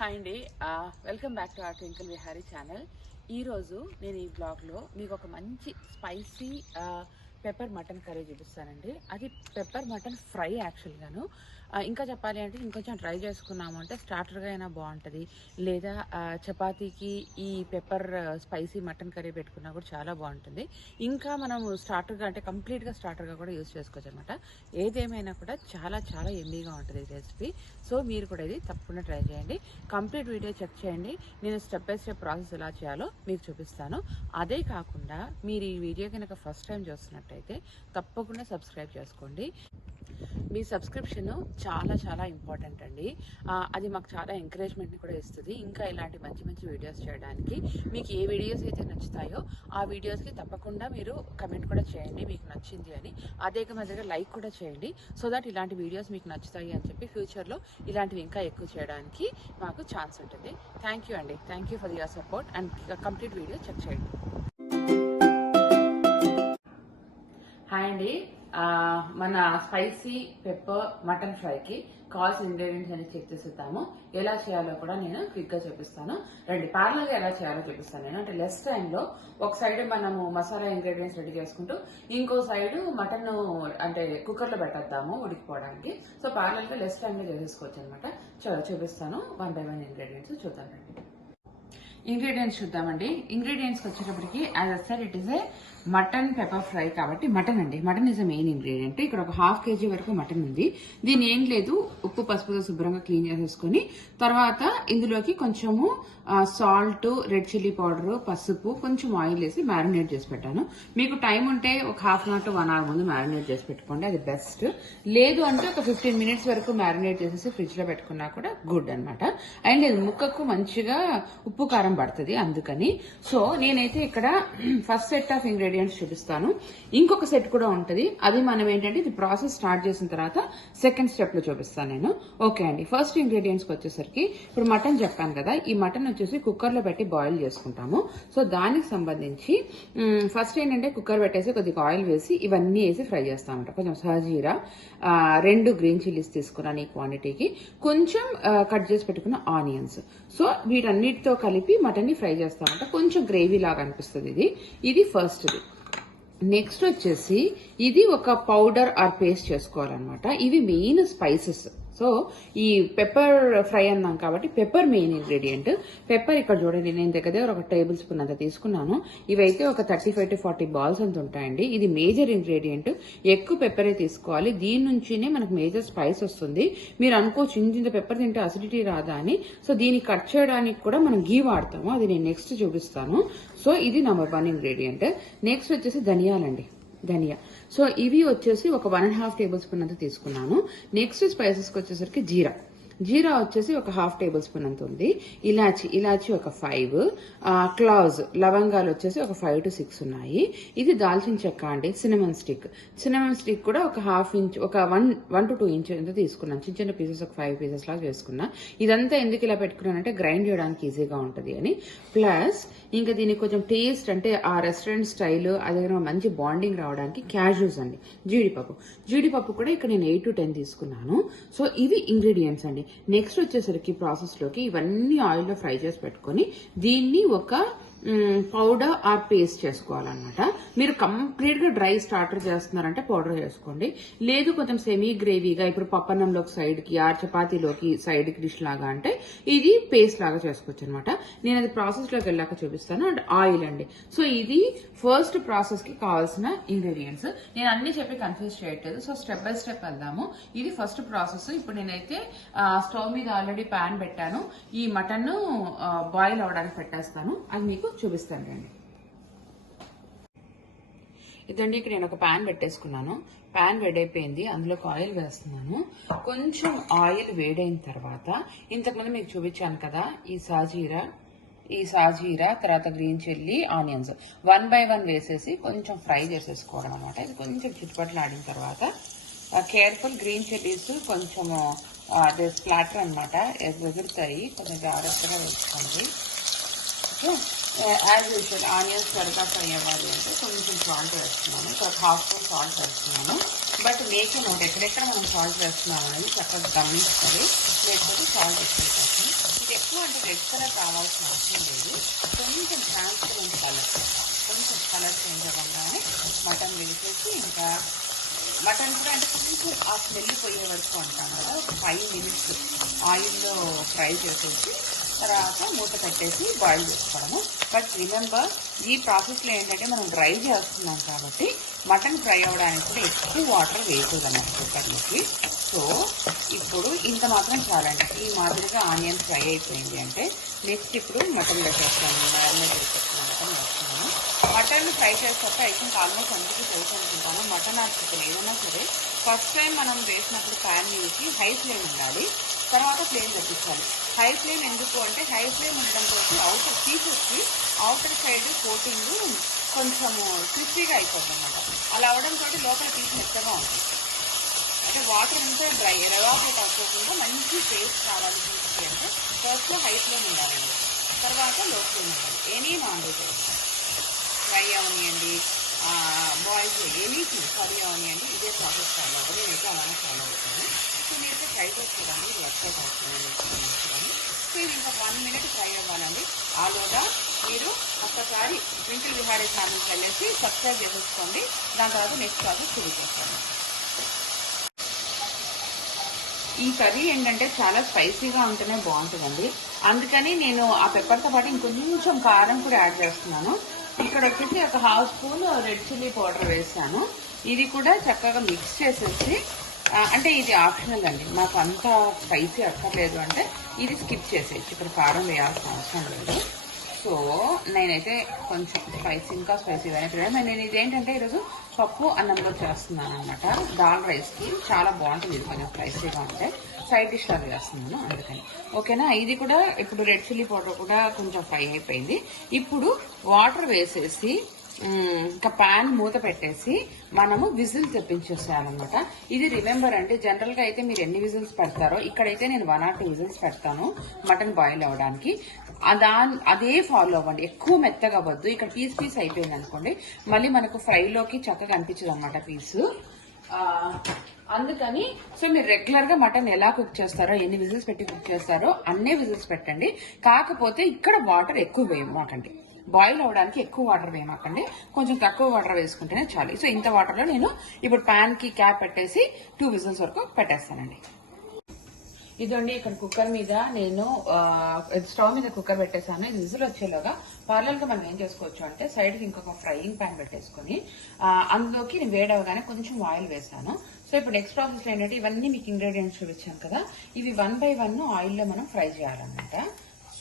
Hi అండి, welcome back to twinkle Vihari channel. ఈరోజు నేను ఈ బ్లాగ్లో మీకు ఒక మంచి స్పైసీ పెప్పర్ మటన్ కర్రీ చూపిస్తానండి. అది పెప్పర్ మటన్ ఫ్రై యాక్చువల్గాను. ఇంకా చెప్పాలి అంటే ఇంకొంచెం ట్రై చేసుకున్నాము అంటే స్టార్టర్గా అయినా బాగుంటుంది, లేదా చపాతీకి ఈ పెప్పర్ స్పైసీ మటన్ కర్రీ పెట్టుకున్నా కూడా చాలా బాగుంటుంది. ఇంకా మనం స్టార్టర్గా అంటే కంప్లీట్గా స్టార్టర్గా కూడా యూజ్ చేసుకోవచ్చు అనమాట. ఏదేమైనా కూడా చాలా చాలా ఎమ్మీగా ఉంటుంది ఈ రెసిపీ. సో మీరు కూడా ఇది తప్పకుండా ట్రై చేయండి. కంప్లీట్ వీడియో చెక్ చేయండి. నేను స్టెప్ బై స్టెప్ ప్రాసెస్ ఎలా చేయాలో మీకు చూపిస్తాను. అదే కాకుండా మీరు ఈ వీడియో కనుక ఫస్ట్ టైం చూస్తున్నట్టయితే తప్పకుండా సబ్స్క్రైబ్ చేసుకోండి. మీ సబ్స్క్రిప్షన్ చాలా చాలా ఇంపార్టెంట్ అండి. అది మాకు చాలా ఎంకరేజ్మెంట్ని కూడా ఇస్తుంది ఇంకా ఇలాంటి మంచి మంచి వీడియోస్ చేయడానికి. మీకు ఏ వీడియోస్ అయితే నచ్చుతాయో ఆ వీడియోస్కి తప్పకుండా మీరు కమెంట్ కూడా చేయండి మీకు నచ్చింది అని. అదే మాదిరిగా లైక్ కూడా చేయండి, సో దట్ ఇలాంటి వీడియోస్ మీకు నచ్చుతాయి అని చెప్పి ఫ్యూచర్లో ఇలాంటివి ఇంకా ఎక్కువ చేయడానికి మాకు ఛాన్స్ ఉంటుంది. థ్యాంక్ యూ అండి, thank you for your support and complete video check చేయండి. హాయ్ అండి, మన స్పైసీ పెప్పర్ మటన్ ఫ్రైకి కావాల్సిన ఇంగ్రీడియంట్స్ అని చెక్ చేసేద్దాము. ఎలా చేయాలో కూడా నేను క్విక్గా చూపిస్తాను. రండి, పార్లర్గా ఎలా చేయాలో చూపిస్తాను నేను. అంటే లెస్ టైంలో ఒక సైడ్ మనము మసాలా ఇంగ్రీడియంట్స్ రెడీ చేసుకుంటూ ఇంకో సైడ్ మటన్ అంటే కుక్కర్లో పెట్టేద్దాము ఉడికిపోవడానికి. సో పార్లర్గా లెస్ టైంలో చేసేసుకోవచ్చు అనమాట. చూపిస్తాను వన్ బై వన్ ఇంగ్రీడియంట్స్ చూద్దాం రండి. ఇంగ్రీడియంట్స్ చూద్దామండి. ఇంగ్రీడియంట్స్కి వచ్చేటప్పటికి as a said it is a mutton pepper fry కాబట్టి మటన్ అండి. Mutton is a main ingredient. ఇక్కడ ఒక 1/2 kg వరకు మటన్ ఉంది. దీని ఏం లేదు, ఉప్పు పసుపుతో శుభ్రంగా క్లీన్ చేసేసుకుని తర్వాత ఇందులోకి కొంచెము సాల్ట్, రెడ్ చిల్లీ పౌడర్, పసుపు, కొంచెం ఆయిల్ వేసి మ్యారినేట్ చేసి పెట్టాను. మీకు టైం ఉంటే ఒక 1/2 hour to 1 hour ముందు మ్యారినేట్ చేసి పెట్టుకోండి, అది బెస్ట్. లేదు అంటే ఒక 15 minutes వరకు మ్యారినేట్ చేసేసి ఫ్రిడ్జ్ లో పెట్టుకున్నా కూడా గుడ్ అనమాట. అండ్ ముక్కకు మంచిగా ఉప్పు కారం పడుతుంది అందుకని. సో నేనైతే ఇక్కడ ఫస్ట్ సెట్ ఆఫ్ ఇంగ్రీడియంట్స్ చూపిస్తాను. ఇంకొక సెట్ కూడా ఉంటుంది, అది మనం ఏంటంటే ఇది ప్రాసెస్ స్టార్ట్ చేసిన తర్వాత సెకండ్ స్టెప్ లో చూపిస్తాను నేను. ఓకే అండి, ఫస్ట్ ఇంగ్రీడియంట్స్ వచ్చేసరికి ఇప్పుడు మటన్ చెప్పాను కదా, ఈ మటన్ వచ్చేసి కుక్కర్ లో పెట్టి బాయిల్ చేసుకుంటాము. సో దానికి సంబంధించి ఫస్ట్ ఏంటంటే కుక్కర్ పెట్టేసి కొద్దిగా ఆయిల్ వేసి ఇవన్నీ వేసి ఫ్రై చేస్తామంట. కొంచెం సహజీరా, 2 గ్రీన్ చిల్లీస్ తీసుకున్నాను ఈ క్వాంటిటీకి, కొంచెం కట్ చేసి పెట్టుకున్న ఆనియన్స్. సో వీటన్నిటితో కలిపి మటన్ ని ఫ్రై చేస్తామంట. కొంచెం గ్రేవీ లాగా అనిపిస్తుంది ఇది ఫస్ట్ది. నెక్స్ట్ వచ్చేసి ఇది ఒక పౌడర్ ఆర్ పేస్ట్ చేసుకోవాలన్నమాట. ఇవి మెయిన్ స్పైసెస్. సో ఈ పెప్పర్ ఫ్రై అన్నాం కాబట్టి పెప్పర్ మెయిన్ ఇంగ్రీడియంట్. పెప్పర్ ఇక్కడ చూడండి, నేను దగ్గర ఒక 1 tablespoon అంత తీసుకున్నాను. ఇవైతే ఒక 35 to 40 balls అంత ఉంటాయండి. ఇది మేజర్ ఇంగ్రీడియంట్. ఎక్కువ పెప్పరే తీసుకోవాలి, దీని నుంచినే మనకు మేజర్ స్పైస్ వస్తుంది. మీరు అనుకోవచ్చు ఇంత పెప్పర్ తింటే అసిడిటీ రాదా అని. సో దీన్ని కట్ చేయడానికి కూడా మనం గీ వాడతాము, అది నేను నెక్స్ట్ చూపిస్తాను. సో ఇది నెంబర్ 1 ఇంగ్రీడియంట్. నెక్స్ట్ వచ్చేసి ధనియాలండి, ధనియా. సో ఇవి వచ్చేసి ఒక 1.5 tablespoon అంత తీసుకున్నాను. నెక్స్ట్ స్పైసెస్కి వచ్చేసరికి జీరా. జీరా వచ్చేసి ఒక 1/2 tablespoon అంత ఉంది. ఇలాచి ఒక 5, క్లావ్స్ లవంగాలు వచ్చేసి ఒక 5 to 6 ఉన్నాయి. ఇది దాల్చిన చెక్క అండి. సినమన్ స్టిక్ కూడా ఒక 1/2 inch, ఒక 1 to 2 inch ఎంత తీసుకున్నాను. చిన్న చిన్న పీసెస్ ఒక 5 pieces లాగా వేసుకున్నా. ఇదంతా ఎందుకు ఇలా పెట్టుకున్నానంటే గ్రైండ్ చేయడానికి ఈజీగా ఉంటుంది అని. ప్లస్ ఇంకా దీనికి కొంచెం టేస్ట్ అంటే ఆ రెస్టారెంట్ స్టైల్ అదే మంచి బాండింగ్ రావడానికి క్యాష్యూస్ అండి, జీడిపప్పు కూడా ఇక్కడ నేను 8 to 10 తీసుకున్నాను. సో ఇవి ఇంగ్రీడియంట్స్ అండి. నెక్స్ట్ వచ్చేసరికి ప్రాసెస్ లోకి ఇవన్నీ ఆయిల్ లో ఫ్రై చేసి పెట్టుకుని దీన్ని ఒక పౌడర్ ఆర్ పేస్ట్ చేసుకోవాలన్నమాట. మీరు కంప్లీట్ గా డ్రై స్టార్టర్ చేస్తున్నారంటే పౌడర్ చేసుకోండి, లేదు కొంచెం సెమీ గ్రేవీగా ఇప్పుడు పప్పన్నంలోకి సైడ్ కి ఆర్ చపాతీలోకి సైడ్ కి డిష్ లాగా అంటే ఇది పేస్ట్ లాగా చేసుకోవచ్చు అనమాట. నేను అది ప్రాసెస్ లోకి వెళ్ళాక చూపిస్తాను. అండ్ ఆయిల్ అండి. సో ఇది ఫస్ట్ ప్రాసెస్ కి కావాల్సిన ఇంగ్రీడియంట్స్. నేను అన్ని చెప్పి కన్ఫ్యూజ్ చేయట్లేదు, సో స్టెప్ బై స్టెప్ వెళ్దాము. ఇది ఫస్ట్ ప్రాసెస్. ఇప్పుడు నేనైతే స్టవ్ మీద ఆల్రెడీ ప్యాన్ పెట్టాను. ఈ మటన్ బాయిల్ అవడానికి పెట్టేస్తాను, అది మీకు చూపిస్తాను రండి. ఇదండి, ఇక్కడ నేను ఒక ప్యాన్ పెట్టేసుకున్నాను. ప్యాన్ వేడైపోయింది, అందులోకి ఆయిల్ వేస్తున్నాను. కొంచెం ఆయిల్ వేడైన తర్వాత ఇంతకుముందు మీకు చూపించాను కదా ఈ సాజీరా తర్వాత గ్రీన్ చిల్లీ, ఆనియన్స్ 1 by 1 వేసేసి కొంచెం ఫ్రై చేసేసుకోవడం అనమాట. ఇది కొంచెం చిట్టుపట్లు ఆడిన తర్వాత కేర్ఫుల్, గ్రీన్ చిల్లీస్ కొంచెం అదే స్ప్లాటర్ అనమాట, ఎగురుతాయి, కొంచెం జాగ్రత్తగా వేసుకోండి. ఓకే, యాజ్ యూజువల్ ఆనియన్స్ త్వరగా ఫ్రై అవ్వాలి అంటే కొంచెం సాల్ట్ వేస్తున్నాను, ఒక 1/2 spoon సాల్ట్ వేస్తున్నాను. బట్ మేక్ నోట్, ఎక్కడెక్కడ మనం సాల్ట్ వేస్తున్నాం అనేది చక్కగా గమనించాలి, లేకపోతే సాల్ట్ ఎక్కువ. మనకి ఎక్కువ అంటే రెడ్ కలర్ కావాల్సిన అవసరం లేదు. కొంచెం ట్రాన్స్పరెంట్ కలర్, కొంచెం కలర్ చేంజ్ అవ్వగానే మటన్ వేసేసి ఇంకా మటన్ కూడా అంటే కొంచెం ఆ స్మెల్ పోయే వరకు అంటాం కదా, ఒక 5 minutes ఆయిల్లో ఫ్రై చేసేసి తర్వాత మూత పెట్టేసి బాయిల్ చేసుకోవడము. బట్ రిమెంబర్, ఈ ప్రాసెస్లో ఏంటంటే మనం డ్రై చేస్తున్నాం కాబట్టి మటన్ ఫ్రై అవ్వడానికి కూడా ఎక్కువ వాటర్ వేయకూడదు అన్నమాట కుక్కర్లోకి. సో ఇప్పుడు ఇంత మాత్రం చాలండి. ఈ మాదిరిగా ఆనియన్ ఫ్రై అయిపోయింది అంటే నెక్స్ట్ ఇప్పుడు మటన్ వేసేస్తాను. మ్యారినేట్ వేసేస్తున్నాను, మటన్ వేస్తున్నాను. మటన్ ఫ్రై చేసాక ఐ థింక్ ఆల్మోస్ట్ అందరికీ తెలుసు అనుకుంటాను, మటన్ ఆ చికెన్ ఏదైనా సరే ఫస్ట్ టైం మనం వేసినప్పుడు ప్యాన్ మీదకి హై ఫ్లేమ్ ఉండాలి, తర్వాత ఫ్లేమ్ తగ్గించాలి. హై ఫ్లేమ్ ఎందుకు అంటే హై ఫ్లేమ్ ఉండడం కోసం అవుటర్ పీసెస్కి అవుటర్ సైడ్ కోటింగ్ కొంచెము క్రిస్పీగా అయిపోతుంది అన్నమాట. అలా అవడంతో లోపల పీస్ మెత్తగా ఉంటుంది. అంటే వాటర్ అంతా డ్రై ఎవాపరేట్ అవ్వకుండా మంచి టేస్ట్ కావాలి పీస్కి అంటే ఫస్ట్లో హై ఫ్లేమ్ ఉండాలండి, తర్వాత లో ఫ్లేమ్ ఉండాలి. ఎనీ నాన్ వెజ్ ఫ్రై అవనియండి, బాయిల్స్ ఎనీథింగ్ కర్రీ అవనియండి, ఇదే ప్రాసెస్ ఫాలో అవ్వాలి. నేనైతే అలానే ఫాలో అవుతాను. సో నేనైతే ట్రై చేసుకోవడానికి ఇది వర్కౌట్ అవుతుంది. సో ఇది ఇంకా 1 minute ఫ్రై అవ్వాలండి. ఆలోగా మీరు ఒక్కసారి ట్వింకిల్ విహారీ ఛానల్కి వెళ్ళేసి సబ్స్క్రైబ్ చేసేసుకోండి. దాని తర్వాత నెక్స్ట్ ప్రాసెస్ చూపించేస్తాను. ఈ కర్రీ ఏంటంటే చాలా స్పైసీగా ఉంటేనే బాగుంటుందండి. అందుకని నేను ఆ పెప్పర్తో పాటు ఇంకొంచెం కారం కూడా యాడ్ చేస్తున్నాను. ఇక్కడ వచ్చేసి ఒక 1/2 స్పూన్ రెడ్ చిల్లీ పౌడర్ వేసాను. ఇది కూడా చక్కగా మిక్స్ చేసేసి, అంటే ఇది ఆప్షనల్ అండి, మాకు అంత స్పైసీ అక్కర్లేదు అంటే ఇది స్కిప్ చేసేయచ్చు, ఇక్కడ కారం వేయాల్సిన అవసరం లేదు. సో నేనైతే కొంచెం ఇంకా స్పైసీగానే తినడం. నేను ఇదేంటంటే ఈరోజు పప్పు అన్నంలో చేస్తున్నాను అనమాట, దాల్ రైస్కి చాలా బాగుంటుంది. ఇది కొంచెం స్పైసీగా ఉంటే సైడ్ డిష్ లాగా చేస్తున్నాను అందుకని. ఓకేనా, ఇది కూడా ఇప్పుడు రెడ్ చిల్లీ పౌడర్ కూడా కొంచెం ఫ్రై అయిపోయింది. ఇప్పుడు వాటర్ వేసేసి ఇంకా ప్యాన్ మూత పెట్టేసి మనము విజిల్ తెప్పించేసేయాలన్నమాట. ఇది రిమెంబర్ అండి, జనరల్గా అయితే మీరు ఎన్ని విజిల్స్ పెడతారో, ఇక్కడైతే నేను 1 or 2 విజిల్స్ పెడతాను మటన్ బాయిల్ అవ్వడానికి. అదే ఫాలో అవ్వండి, ఎక్కువ మెత్తగా అవ్వద్దు. ఇక్కడ పీస్ అయిపోయింది అనుకోండి, మళ్ళీ మనకు ఫ్రైలోకి చక్కగా అనిపించదు అనమాట పీసు. అందుకని సో మీరు రెగ్యులర్ గా మటన్ ఎలా కుక్ చేస్తారో, ఎన్ని విజిల్స్ పెట్టి కుక్ చేస్తారో అన్నే విజిల్స్ పెట్టండి. కాకపోతే ఇక్కడ వాటర్ ఎక్కువ వేయమాకండి, బాయిల్ అవడానికి ఎక్కువ వాటర్ వేయమాకండి, కొంచెం తక్కువ వాటర్ వేసుకుంటేనే చాలు. సో ఇంత వాటర్లో నేను ఇప్పుడు ప్యాన్ కి క్యాప్ పెట్టేసి 2 విజిల్స్ వరకు పెట్టేస్తానండి. ఇదండి, ఇక్కడ కుక్కర్ మీద నేను స్టవ్ మీద కుక్కర్ పెట్టేసాను. ఇది విజిల్ వచ్చేలాగా పార్లర్ గా మనం ఏం చేసుకోవచ్చు అంటే సైడ్ కి ఇంకొక ఫ్రైయింగ్ ప్యాన్ పెట్టేసుకుని అందులోకి నేను వేడవగానే కొంచెం ఆయిల్ వేసాను. సో ఇప్పుడు నెక్స్ట్ ప్రాసెస్ ఏంటంటే ఇవన్నీ మీకు ఇంగ్రీడియంట్స్ చూపించాను కదా, ఇవి 1 by 1 ఆయిల్లో మనం ఫ్రై చేయాలన్నమాట.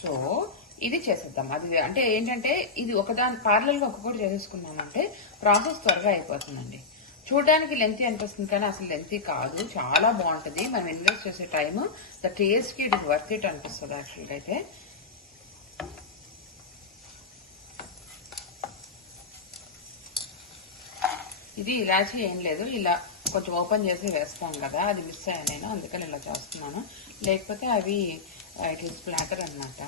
సో ఇది చేసేద్దాం. అది అంటే ఏంటంటే ఇది ఒకదాని పార్లర్ గా ఒక్కొక్కటి చేసేసుకున్నామంటే ప్రాసెస్ త్వరగా అయిపోతుందండి. చూడడానికి లెంతీ అనిపిస్తుంది కానీ అసలు లెంతీ కాదు, చాలా బాగుంటుంది. మనం ఇన్వెస్ట్ చేసే టైమ్ ద టేస్ట్ కి ఇట్ ఇస్ వర్త్ ఇట్ అనిపిస్తుంది యాక్చువల్గా అయితే. ఇది ఇలాచి ఏం లేదు, ఇలా కొంచెం ఓపెన్ చేసి వేస్తాం కదా, అది మిస్ అయ్యాను నేను, అందుకని ఇలా చేస్తున్నాను. లేకపోతే అవి ఇట్ ఈస్ ఫ్లాటర్ అనమాట.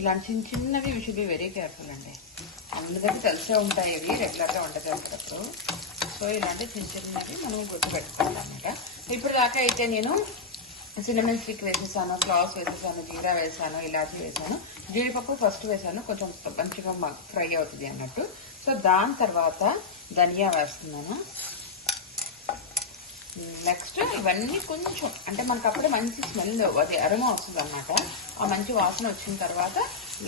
ఇలాంటి చిన్నవి we should be very careful అండి. అందరికీ తెలిసే ఉంటాయి ఇవి రెగ్యులర్గా వంట చేసేటప్పుడు. సో ఇలాంటి చిన్నవి మనం గుర్తుపెట్టుకోవాలన్నమాట. ఇప్పుడు దాకా అయితే నేను సినమన్ స్టిక్ వేసేసాను, క్లావ్స్ వేసేసాను, జీరా వేసాను, ఇలాచీ వేసాను, జీడిపప్పు ఫస్ట్ వేసాను, కొంచెం మంచిగా ఫ్రై అవుతుంది అన్నట్టు. సో దాని తర్వాత ధనియా వేస్తున్నాను. నెక్స్ట్ ఇవన్నీ కొంచెం అంటే మనకు అప్పుడే మంచి స్మెల్, అది అరోమా వస్తుంది అన్నమాట. ఆ మంచి వాసన వచ్చిన తర్వాత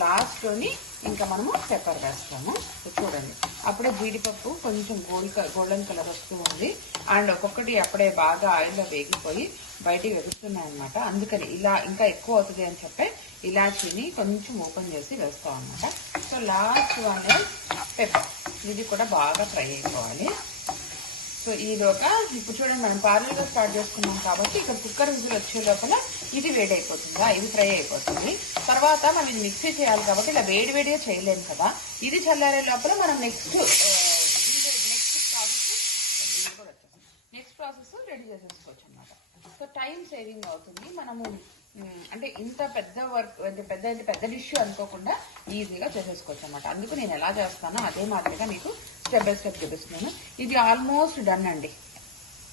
లాస్ట్లోని ఇంకా మనము పెప్పర్ వేస్తాము. చూడండి, అప్పుడే జీడిపప్పు కొంచెం గోల్డెన్ కలర్ వస్తూ ఉంది, అండ్ ఒక్కొక్కటి అప్పుడే బాగా ఆయిల్లో వేగిపోయి బయటికి వెగుస్తున్నాయి అనమాట. అందుకని ఇలా ఇంకా ఎక్కువ అవుతుంది అని చెప్పి ఇలాచీని కొంచెం ఓపెన్ చేసి వేస్తాం అనమాట. సో లాస్ట్ వన్ పెప్పర్, ఇది కూడా బాగా ఫ్రై అయిపోవాలి. సో ఈలోగా ఇప్పుడు చూడండి, మనం పార్లర్గా స్టార్ట్ చేసుకున్నాం కాబట్టి ఇక్కడ కుక్కర్ విజిల్ వచ్చే లోపల ఇది వేడి అయిపోతుందా, ఇది ఫ్రై అయిపోతుంది. తర్వాత మనం ఇది మిక్సీ చేయాలి కాబట్టి ఇలా వేడిగా చేయలేము కదా, ఇది చల్లారే లోపల మనం నెక్స్ట్ ప్రాసెస్ రెడీ చేసేసుకోవచ్చు అనమాట. సో టైం సేవింగ్ అవుతుంది. మనము అంటే ఇంత పెద్ద వర్క్ అంటే పెద్ద డిష్ అనుకోకుండా ఈజీగా చేసేసుకోవచ్చు అనమాట. అందుకు నేను ఎలా చేస్తానో అదే మాదిరిగా మీకు స్టెప్ బై స్టెప్ చూపిస్తున్నాను. ఇది ఆల్మోస్ట్ డన్ అండి.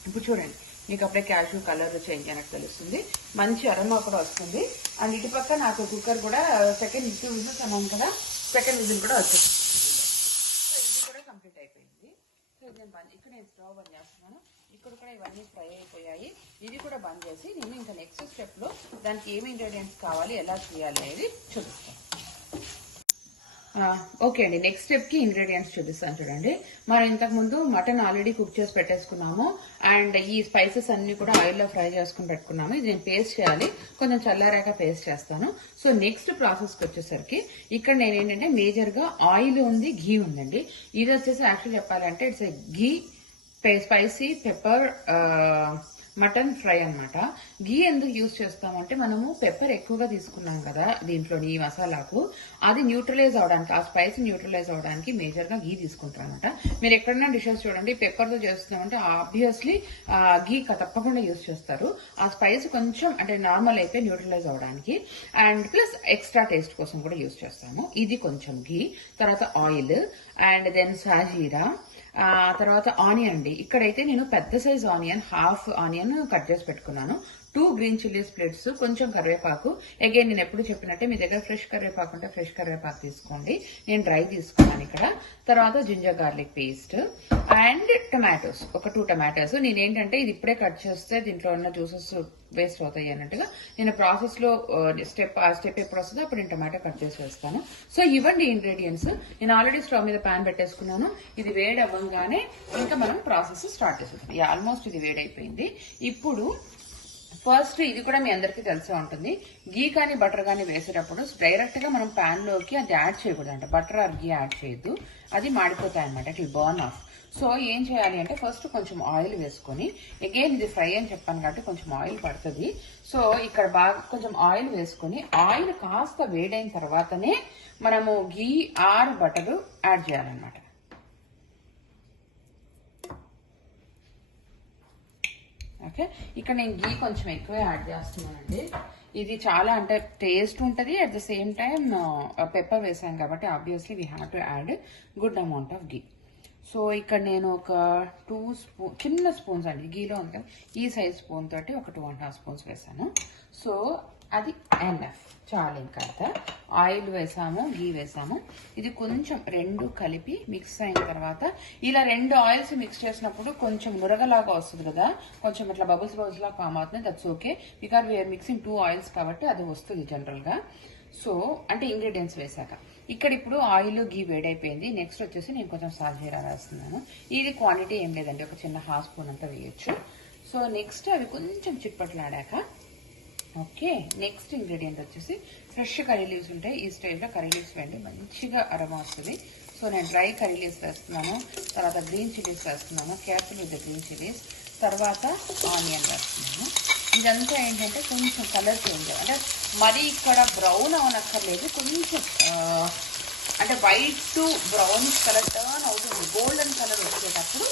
ఇప్పుడు చూడండి, మీకు అప్పుడే క్యాష్యూ కలర్ చేంజ్ అయినట్టు తెలుస్తుంది, మంచి అరోమా కూడా వస్తుంది, అండ్ ఇటు పక్క నాకు కుక్కర్ కూడా సెకండ్ 2 విజిల్స్ అన్నాను కదా, సెకండ్ విజిల్ కూడా వచ్చేసి. సో ఇది కూడా కంప్లీట్ అయిపోయింది. సో ఇది ఇక్కడ నేను స్టవ్ బంద్ చేస్తున్నాను. ఇక్కడ కూడా ఇవన్నీ ఫ్రై అయిపోయాయి. ఇది కూడా బంద్ చేసి నేను ఇంకా నెక్స్ట్ స్టెప్లో దానికి ఏమి ఇంగ్రీడియంట్స్ కావాలి, ఎలా చేయాలి అనేది చూపిస్తాను. ఓకే అండి, నెక్స్ట్ స్టెప్కి ఇంగ్రీడియంట్స్ చూపిస్తాను చూడండి. మనం ఇంతకుముందు మటన్ ఆల్రెడీ కుక్ చేసి పెట్టేసుకున్నాము. అండ్ ఈ స్పైసెస్ అన్ని కూడా ఆయిల్లో ఫ్రై చేసుకుని పెట్టుకున్నాము. ఇది నేను పేస్ట్ చేయాలి, కొంచెం చల్లారాక పేస్ట్ చేస్తాను. సో నెక్స్ట్ ప్రాసెస్కి వచ్చేసరికి ఇక్కడ నేను ఏంటంటే మేజర్గా ఆయిల్ ఉంది, ఘీ ఉందండి. ఇది వచ్చేసి యాక్చువల్ చెప్పాలంటే it's ghee spicy pepper mutton fry అనమాట. ఘీ ఎందుకు యూజ్ చేస్తామంటే మనము పెప్పర్ ఎక్కువగా తీసుకున్నాం కదా దీంట్లోని ఈ మసాలాకు, అది న్యూట్రలైజ్ అవడానికి, ఆ స్పైస్ న్యూట్రలైజ్ అవడానికి మేజర్ గా ఘీ తీసుకుంటాం అనమాట. మీరు ఎక్కడైనా డిషెస్ చూడండి పెప్పర్ తో చేస్తున్నామంటే ఆబ్వియస్లీ ఘీ తప్పకుండా యూజ్ చేస్తారు. ఆ స్పైస్ కొంచెం అంటే నార్మల్ అయితే న్యూట్రలైజ్ అవడానికి, అండ్ ప్లస్ ఎక్స్ట్రా టేస్ట్ కోసం కూడా యూజ్ చేస్తాము. ఇది కొంచెం ఘీ, తర్వాత ఆయిల్, అండ్ దెన్ సాజీరా, తర్వాత ఆనియన్ అండి. ఇక్కడైతే నేను పెద్ద size onion, half onion cut చేసి పెట్టుకున్నాను. 2 గ్రీన్ చిల్లీ స్ప్లిట్స్, కొంచెం కరివేపాకు. అగైన్ నేను ఎప్పుడు చెప్పినట్టే మీ దగ్గర ఫ్రెష్ కరివేపాకు ఉంటే ఫ్రెష్ కరివేపాకు తీసుకోండి, నేను డ్రై తీసుకున్నాను ఇక్కడ. తర్వాత ginger garlic paste and tomatoes, ఒక 2 టమాటోస్. నేనేంటంటే ఇది ఇప్పుడే కట్ చేస్తే దీంట్లో ఉన్న జ్యూసెస్ వేస్ట్ అవుతాయి అన్నట్టుగా నేను ప్రాసెస్ లో స్టెప్ ఎప్పుడు వస్తుందో అప్పుడు నేను టమాటో కట్ చేసి వేస్తాను. సో ఇవ్వండి ఇంగ్రీడియంట్స్. నేను ఆల్రెడీ స్టవ్ మీద ప్యాన్ పెట్టేసుకున్నాను. ఇది వేడి అవ్వగానే ఇంకా మనం ప్రాసెస్ స్టార్ట్ చేసేస్తాం. ఆల్మోస్ట్ ఇది వేడైపోయింది. ఇప్పుడు ఫస్ట్ ఇది కూడా మీ అందరికీ తెలిసే ఉంటుంది, గీ కానీ బటర్ కానీ వేసేటప్పుడు డైరెక్ట్ గా మనం ప్యాన్ లోకి అది యాడ్ చేయకూడదు అంట. బటర్ ఆర్ గీ యాడ్ చేయొద్దు, అది మాడిపోతాయి అనమాట, it will burn of. So ఏం చేయాలి అంటే ఫస్ట్ కొంచెం ఆయిల్ వేసుకొని, అగైన్ ఇది ఫ్రై అని చెప్పాను కాబట్టి కొంచెం ఆయిల్ పడుతుంది. సో ఇక్కడ బాగా కొంచెం ఆయిల్ వేసుకొని, ఆయిల్ కాస్త వేడైన తర్వాతనే మనము గీ ఆర్ బటర్ యాడ్ చేయాలన్నమాట. ఓకే, ఇక్కడ నేను గీ కొంచెం ఎక్కువే యాడ్ చేస్తున్నానండి. ఇది చాలా అంటే టేస్ట్ ఉంటుంది, at the same time pepper వేసాం కాబట్టి obviously we have to add good amount of ghee. So ఇక్కడ నేను ఒక 2 చిన్న స్పూన్స్ అండి, గీలో ఉంటుంది ఈ సైజ్ స్పూన్ తోటి ఒక 2.5 స్పూన్స్ వేసాను. సో అది ఎనఫ్, చాలా. ఇంకా ఆయిల్ వేసాము, గీ వేసాము. ఇది కొంచెం 2 కలిపి మిక్స్ అయిన తర్వాత, ఇలా 2 ఆయిల్స్ మిక్స్ చేసినప్పుడు కొంచెం నురగలాగా వస్తుంది కదా, కొంచెం ఇట్లా బబుల్స్ లా ఫామ్ అవుతుంది. That's okay, because we're mixing 2 oils కాబట్టి అది వస్తుంది జనరల్ గా. సో అంటే ఇంగ్రీడియంట్స్ వేసాక ఇక్కడ ఇప్పుడు ఆయిల్ గీ వేడైపోయింది. నెక్స్ట్ వచ్చేసి నేను కొంచెం సాజీరా వేస్తున్నాను. ఇది క్వాంటిటీ ఏం లేదండి, ఒక చిన్న హాఫ్ స్పూన్ అంతా వేయొచ్చు. సో నెక్స్ట్ అవి కొంచెం చిట్పట్లాడాక, ఓకే, నెక్స్ట్ ఇంగ్రీడియంట్ వచ్చేసి ఫ్రెష్ కర్రీ లీవ్స్ ఉంటాయి. ఈ స్టైల్లో కర్రీ లీవ్స్ వేయండి, మంచిగా అరోమా వస్తుంది. సో నేను డ్రై కర్రీ లీవ్స్ వేస్తున్నాను, తర్వాత గ్రీన్ చిల్లీస్ వేస్తున్నాను, కేర్ఫుల్ విత్ గ్రీన్ చిల్లీస్, తర్వాత ఆనియన్ వేస్తున్నాను. ఇదంతా ఏంటంటే కొంచెం కలర్ చేంజ్, అంటే మరీ ఇక్కడ బ్రౌన్ అవనక్కర్లేదు, కొంచెం అంటే white to brown colour turn అవుతుంది. గోల్డెన్ కలర్ వచ్చేటప్పుడు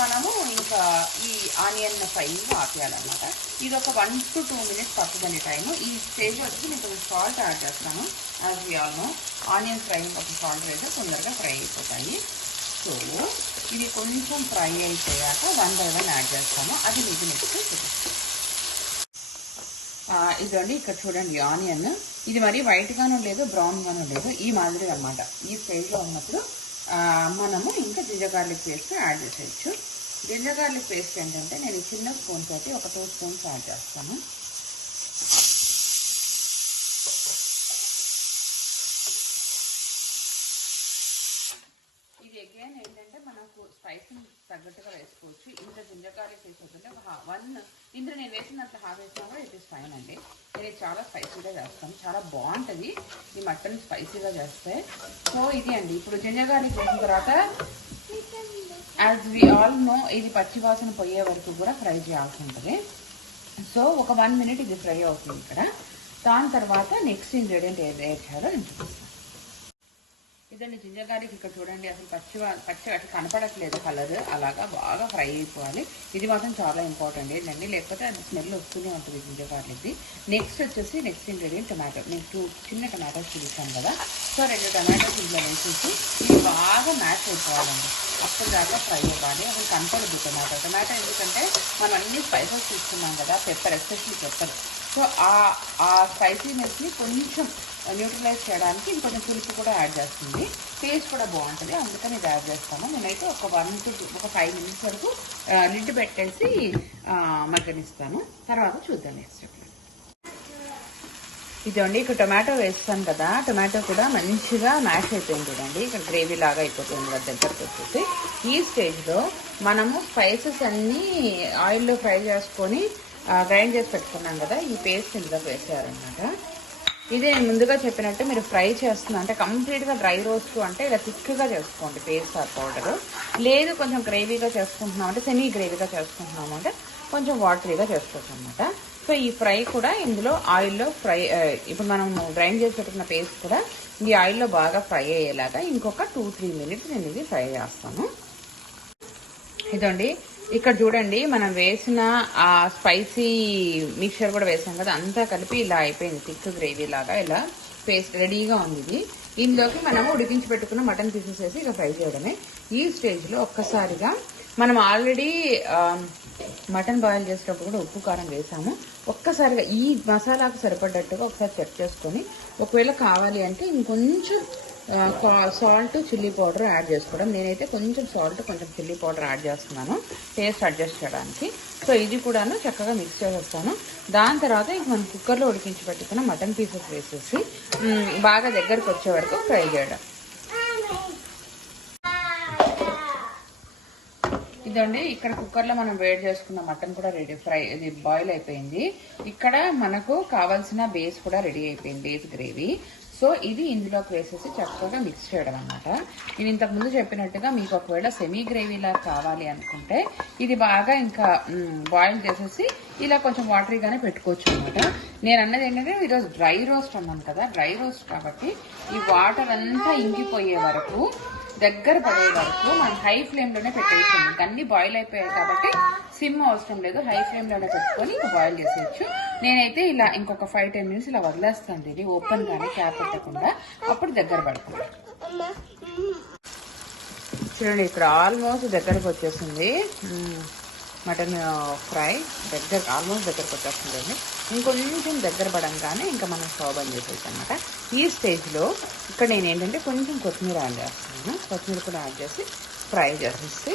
మనము ఇంకా ఈ ఆనియన్ ఫ్రై ఆపేయాలన్నమాట. ఇది ఒక 1 to 2 minutes పడుతుందండి టైము. ఈ స్టేజ్ వచ్చి నేను కొంచెం సాల్ట్ యాడ్ చేస్తాను. As we all know, onion fry ఒక సాల్ట్ వేస్తే తొందరగా ఫ్రై అయిపోతాయి. సో ఇది కొంచెం ఫ్రై అయిపోయాక 1 by 1 యాడ్ చేస్తాను, అది మీకు నెక్స్ట్ చూపిస్తాను. ఇదండి ఇక్కడ చూడండి ఆనియన్, ఇది మరీ వైట్ గాను లేదు బ్రౌన్ గాను లేదు, ఈ మాదిరిగా అనమాట. ఈ స్టేజ్లో ఉన్నప్పుడు మనము ఇంకా జింజర్ గార్లిక్ పేస్ట్ యాడ్ చేసేయచ్చు. జింజర్ గార్లిక్ పేస్ట్ ఏంటంటే నేను చిన్న స్పూన్ తోటి ఒక 2 స్పూన్స్ యాడ్ చేస్తాను. ఇది అగైన్ ఏంటంటే మనకు స్పైసీ తగ్గట్టుగా వేసుకోవచ్చు. ఇంత జింజర్ గార్లిక్ పేస్ట్ అవుతుంటే ఇందులో నేను వేసినంత హాఫ్ వేసినా కూడా ఇట్ ఈస్ ఫైన్ అండి. నేను చాలా స్పైసీగా చేస్తాను, చాలా బాగుంటుంది ఈ మటన్ స్పైసీగా చేస్తే. సో ఇది అండి, ఇప్పుడు జింజర్ గార్లిక్ వేసిన తర్వాత యాజ్ వి ఆల్ నో ఇది పచ్చి వాసన పోయే వరకు కూడా ఫ్రై చేయాల్సి ఉంటుంది. సో ఒక 1 minute ఇది ఫ్రై అవుతుంది ఇక్కడ. దాని తర్వాత నెక్స్ట్ ఇంగ్రీడియంట్ ఏది యాడ్ చేయాలో నేను చూపిస్తాను. ఇదండి జింజర్ గార్లిక్, ఇక్కడ చూడండి అసలు పచ్చి అట్లా కనపడట్లేదు కలర్, అలాగా బాగా ఫ్రై అయిపోవాలి. ఇది మాత్రం చాలా ఇంపార్టెంట్ ఏంటండి, లేకపోతే అది స్మెల్ వస్తూనే ఉంటుంది జింజర్ గార్లిక్ది. నెక్స్ట్ వచ్చేసి నెక్స్ట్ ఇంగ్రీడియంట్ టమాటో. నేను 2 చిన్న టమాటోస్ చూపించాను కదా, సో 2 టమాటోస్ ఇంట్లో వేసేసి ఇది బాగా మ్యాచ్ అయిపోవాలండి. అప్పుడు దాకా ఫ్రై అవ్వాలి, అసలు కనపడదు టమాటో. ఎందుకంటే మనం అన్ని స్పైసెస్ తీసుకున్నాం కదా, పెప్పర్, ఎస్పెషల్లీ పెప్పర్. సో ఆ స్పైసీనెస్ని కొంచెం న్యూట్రలైజ్ చేయడానికి ఇది కొంచెం పులుపు కూడా యాడ్ చేస్తుంది, టేస్ట్ కూడా బాగుంటుంది. అందుకని ఇది యాడ్ చేస్తాను. నేనైతే ఒక 5 నిమిషాల వరకు లిడ్ పెట్టేసి మగ్గనిస్తాను. తర్వాత చూద్దాం నెక్స్ట్ స్టెప్. ఇదండి ఇక్కడ టొమాటో వేస్తాను కదా, టొమాటో కూడా మంచిగా మ్యాష్ అయిపోయింది చూడండి. ఇక్కడ గ్రేవీ లాగా అయిపోతుంది కదా దగ్గరకు వచ్చేసి. ఈ స్టేజ్లో మనము స్పైసెస్ అన్నీ ఆయిల్లో ఫ్రై చేసుకొని గ్రైండ్ చేసి పెట్టుకున్నాం కదా, ఈ పేస్ట్ ఇందులోకి వేసేయాలన్నమాట. ఇదే నేను ముందుగా చెప్పినట్టు మీరు ఫ్రై చేస్తున్నా అంటే కంప్లీట్గా డ్రై రోస్ట్ అంటే ఇలా థిక్గా చేసుకోండి పేస్ట్ ఆర్ పౌడరు. లేదు కొంచెం గ్రేవీగా చేసుకుంటున్నాం అంటే సెమీ గ్రేవీగా చేసుకుంటున్నాము అంటే కొంచెం వాటరీగా చేసుకోవచ్చు అనమాట. సో ఈ ఫ్రై కూడా ఇందులో ఆయిల్లో ఫ్రై, ఇప్పుడు మనం గ్రైండ్ చేసి పెట్టుకున్న పేస్ట్ కూడా ఈ ఆయిల్లో బాగా ఫ్రై అయ్యేలాగా ఇంకొక 2-3 మినిట్స్ నేను ఇది ఫ్రై చేస్తాను. ఇదండి ఇక్కడ చూడండి మనం వేసిన ఆ స్పైసీ మిక్చర్ కూడా వేసాం కదా, అంతా కలిపి ఇలా అయిపోయింది. థిక్ గ్రేవీ లాగా ఇలా పేస్ట్ రెడీగా ఉంది ఇది. ఇందులోకి మనము ఉడికించి పెట్టుకున్న మటన్ పీసెస్ వేసి ఇక ఫ్రై చేయడమే. ఈ స్టేజ్లో ఒక్కసారిగా మనం ఆల్రెడీ మటన్ బాయిల్ చేసేటప్పుడు కూడా ఉప్పు కారం వేసాము. ఒక్కసారిగా ఈ మసాలాకు సరిపడ్డట్టుగా ఒకసారి చెక్ చేసుకొని ఒకవేళ కావాలి అంటే ఇంకొంచెం సాల్ట్ చిల్లీ పౌడర్ యాడ్ చేసుకోవడం. నేనైతే కొంచెం సాల్ట్ కొంచెం చిల్లీ పౌడర్ యాడ్ చేస్తున్నాను టేస్ట్ అడ్జస్ట్ చేయడానికి. సో ఇది కూడాను చక్కగా మిక్స్ చేసేస్తాను. దాని తర్వాత ఇంక మనం కుక్కర్లో ఉడికించి పెట్టుకున్న మటన్ పీసెస్ వేసేసి బాగా దగ్గరకు వచ్చే వరకు ఫ్రై చేయడం. ఇదండి ఇక్కడ కుక్కర్లో మనం వేడి చేసుకున్న మటన్ కూడా రెడీ ఇది బాయిల్ అయిపోయింది. ఇక్కడ మనకు కావాల్సిన బేస్ కూడా రెడీ అయిపోయింది, బేస్ గ్రేవీ. సో ఇది ఇందులోకి వేసేసి చక్కగా మిక్స్ చేయడం అన్నమాట. నేను ఇంతకుముందు చెప్పినట్టుగా మీకు ఒకవేళ సెమీ గ్రేవీలా కావాలి అనుకుంటే ఇది బాగా ఇంకా బాయిల్ చేసేసి ఇలా కొంచెం వాటరీగానే పెట్టుకోవచ్చు అనమాట. నేను అన్నది ఏంటంటే ఈరోజు డ్రై రోస్ట్ అన్నాను కదా, డ్రై రోస్ట్ కాబట్టి ఈ వాటర్ అంతా ఇంకిపోయే వరకు దగ్గర పడే వరకు మనం హై ఫ్లేమ్లోనే పెట్టేసాము. ఇంకా అన్ని బాయిల్ అయిపోయాయి కాబట్టి సిమ్ అవసరం లేదు, హై ఫ్లేమ్లోనే పెట్టుకొని ఇంకా బాయిల్ చేసేయచ్చు. నేనైతే ఇలా ఇంకొక 5-10 మినిట్స్ ఇలా వదిలేస్తాను ఇది ఓపెన్ గానే, క్యాప్ పెట్టకుండా. అప్పుడు దగ్గర పడుతుంది. చూడండి ఇక్కడ ఆల్మోస్ట్ దగ్గరకు వచ్చేసింది మటన్ ఫ్రై, ఆల్మోస్ట్ దగ్గరకు వచ్చేస్తుందండి. ఇంకొంచెం దగ్గర పడంగానే ఇంకా మనం స్టవ్ బంద్ చేసేసాం అనమాట. ఈ స్టేజ్లో ఇక్కడ నేను ఏంటంటే కొంచెం కొత్తిమీర యాడ్ చేస్తున్నాను. కొత్తిమీర కూడా యాడ్ చేసి ఫ్రై చేసేసి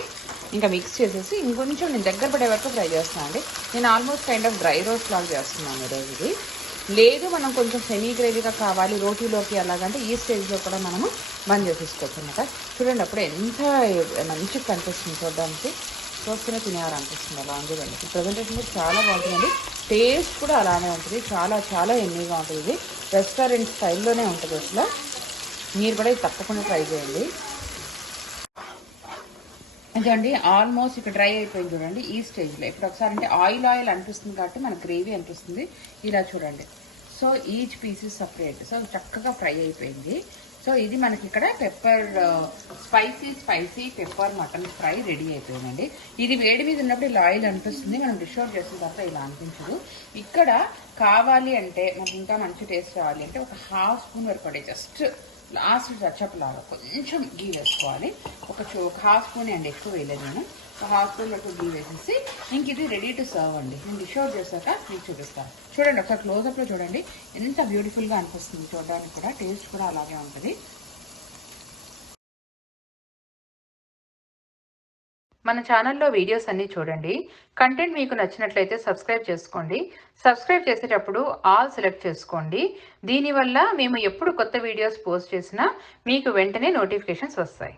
ఇంకా మిక్స్ చేసేసి ఇంకొంచెం నేను దగ్గర పడే వరకు ఫ్రై చేస్తున్నాను అండి. నేను almost kind of dry roast లాగా చేస్తున్నాను ఈరోజు ఇది. లేదు మనం కొంచెం సెమీ గ్రేవీగా కావాలి రోటీలోకి అలాగంటే ఈ స్టేజ్లో కూడా మనము బంద్ చేసేసుకోవచ్చు అనమాట. చూడండి అప్పుడు ఎంత మంచిగా కనిపిస్తుంది, చూడడానికి చూస్తూనే తినేయాలనిపిస్తుంది. అలా ఉంది వాళ్ళకి. ప్రజెంటేషన్ కూడా చాలా బాగుంటుందండి, టేస్ట్ కూడా అలానే ఉంటుంది. చాలా చాలా ఎన్నీగా ఉంటుంది. ఇది రెస్టారెంట్ స్టైల్లోనే ఉంటుంది అసలు. మీరు కూడా ఇది తప్పకుండా ట్రై చేయండి. ఇదండి ఆల్మోస్ట్ ఇక్కడ డ్రై అయిపోయింది చూడండి. ఈ స్టేజ్లో ఇప్పుడు ఒకసారి అంటే ఆయిల్ అనిపిస్తుంది కాబట్టి మనకు గ్రేవీ అనిపిస్తుంది. ఇలా చూడండి. So each pieces separate. So చక్కగా ఫ్రై అయిపోయింది. సో ఇది మనకి ఇక్కడ pepper spicy pepper mutton fry ready అయిపోయిందండి. ఇది వేడి మీద ఉన్నప్పుడు ఇలా ఆయిల్ అనిపిస్తుంది, మనం డిష్ అవుట్ చేసిన తర్వాత ఇలా అనిపించదు. ఇక్కడ కావాలి అంటే మనకి ఇంకా మంచి టేస్ట్ రావాలి అంటే ఒక 1/2 స్పూన్ వరకు పడే జస్ట్ లాస్ట్ చచ్చపలాగా కొంచెం గీ వేసుకోవాలి. ఒక 1/2 స్పూన్ అండి, ఎక్కువ వేయలేదు నేను. ఒక 1/2 స్పూన్ వరకు గీ వేసేసి ఇంక ఇది రెడీ టు సర్వ్ అండి. నేను డిష్ అవుట్ చేశాక మీకు చూపిస్తాను. చూడండి ఒకసారి క్లోజప్లో చూడండి ఎంత బ్యూటిఫుల్గా అనిపిస్తుంది. చూడడానికి కూడా టేస్ట్ కూడా అలాగే ఉంటుంది. మన ఛానల్లో వీడియోస్ అన్నీ చూడండి. కంటెంట్ మీకు నచ్చినట్లయితే సబ్స్క్రైబ్ చేసుకోండి. సబ్స్క్రైబ్ చేసేటప్పుడు ఆల్ సెలెక్ట్ చేసుకోండి. దీనివల్ల మేము ఎప్పుడు కొత్త వీడియోస్ పోస్ట్ చేసినా మీకు వెంటనే నోటిఫికేషన్స్ వస్తాయి.